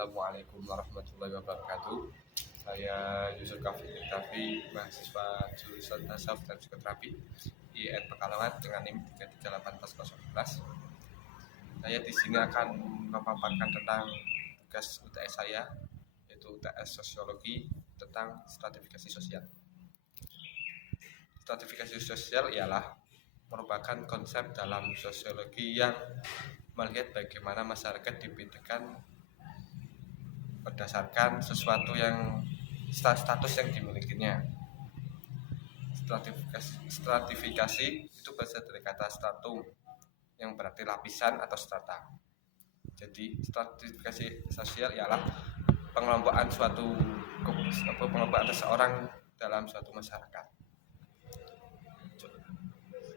Assalamualaikum warahmatullahi wabarakatuh. Saya Yusuf Kafi, mahasiswa jurusan Tasawuf dan Psikoterapi IAIN Pekalongan dengan NIM 3384011. Saya di sini akan memaparkan tentang tugas UTS saya, yaitu UTS Sosiologi tentang stratifikasi sosial. Stratifikasi sosial ialah merupakan konsep dalam sosiologi yang melihat bagaimana masyarakat dibedakan berdasarkan sesuatu yang status yang dimilikinya. Stratifikasi itu berasal dari kata stratum yang berarti lapisan atau strata. Jadi stratifikasi sosial ialah pengelompokan seseorang dalam suatu masyarakat.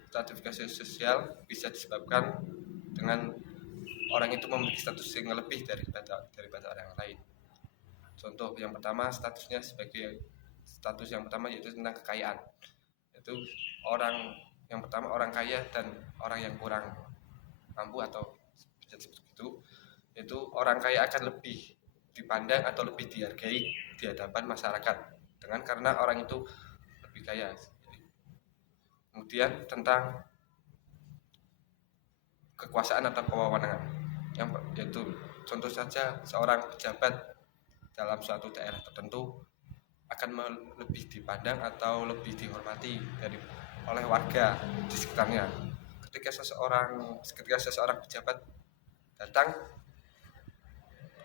Stratifikasi sosial bisa disebabkan dengan orang itu memiliki status yang lebih daripada orang lain. Contoh yang pertama, status yang pertama yaitu tentang kekayaan. Itu orang yang pertama, orang kaya dan orang yang kurang mampu atau seperti itu orang kaya akan lebih dipandang atau lebih dihargai di hadapan masyarakat karena orang itu lebih kaya. Kemudian tentang kekuasaan atau kewenangan, yaitu contoh saja seorang pejabat dalam suatu daerah tertentu akan lebih dipandang atau lebih dihormati oleh warga di sekitarnya. Ketika seseorang pejabat datang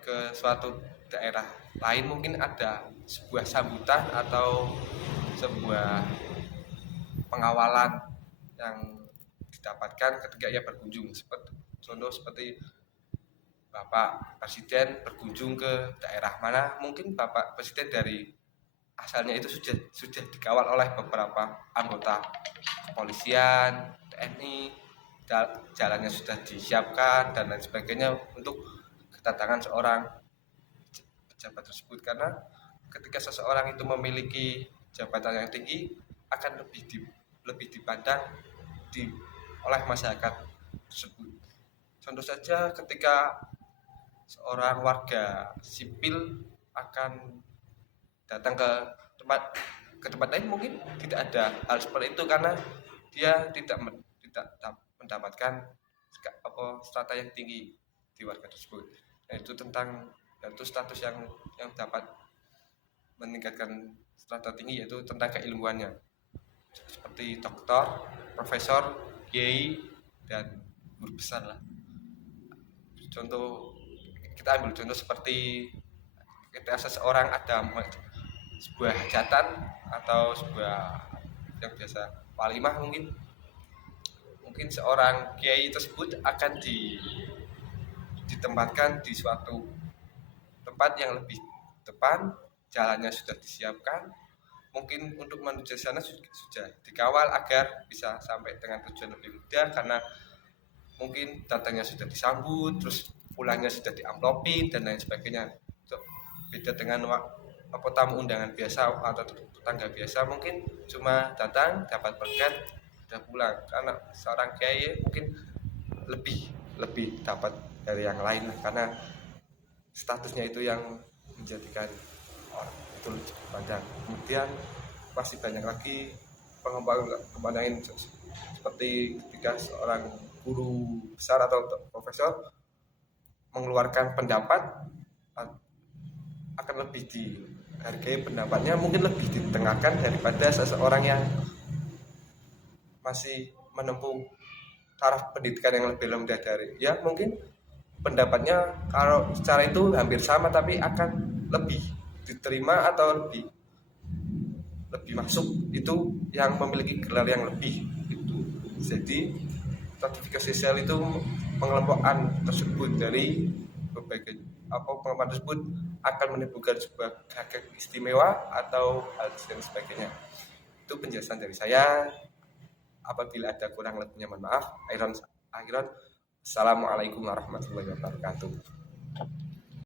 ke suatu daerah lain, mungkin ada sebuah sambutan atau sebuah pengawalan yang didapatkan ketika ia berkunjung. Seperti Bapak Presiden berkunjung ke daerah mana, mungkin Bapak Presiden dari asalnya itu sudah dikawal oleh beberapa anggota kepolisian, TNI, jalannya sudah disiapkan dan lain sebagainya untuk kedatangan seorang pejabat tersebut. Karena ketika seseorang itu memiliki jabatan yang tinggi akan lebih dipandang oleh masyarakat tersebut. Contoh saja ketika seorang warga sipil akan datang ke tempat lain, mungkin tidak ada hal seperti itu karena dia tidak mendapatkan strata yang tinggi di warga tersebut. Itu status yang dapat meningkatkan strata tinggi, yaitu tentang keilmuannya, seperti doktor, profesor, kiai, dan guru besar lah. Kita ambil contoh seperti ketika seseorang ada sebuah hajatan atau sebuah yang biasa walimah, mungkin seorang kiai tersebut akan ditempatkan di suatu tempat yang lebih depan, jalannya sudah disiapkan, mungkin untuk menuju sana sudah dikawal agar bisa sampai dengan tujuan lebih mudah, karena mungkin datangnya sudah disambut, terus pulangnya sudah diamplopin dan lain sebagainya. Beda dengan tamu undangan biasa atau tetangga biasa, mungkin cuma datang, dapat berkat, sudah pulang. Karena seorang kiai mungkin lebih dapat dari yang lain karena statusnya itu yang menjadikan orang itu lebih dipandang. Kemudian masih banyak lagi pengembangan seperti ketika seorang guru besar atau profesor mengeluarkan pendapat, akan lebih dihargai pendapatnya, mungkin lebih ditengahkan daripada seseorang yang masih menempuh taraf pendidikan yang lebih rendah mungkin pendapatnya kalau secara itu hampir sama, tapi akan lebih diterima atau lebih masuk itu yang memiliki gelar yang lebih itu. Jadi stratifikasi sosial itu pengelompokan tersebut dari berbagai pengelompokan tersebut akan menimbulkan sebuah hak istimewa atau hal dan sebagainya. Itu penjelasan dari saya. Apabila ada kurang lebihnya mohon maaf. Akhiran, assalamualaikum warahmatullahi wabarakatuh.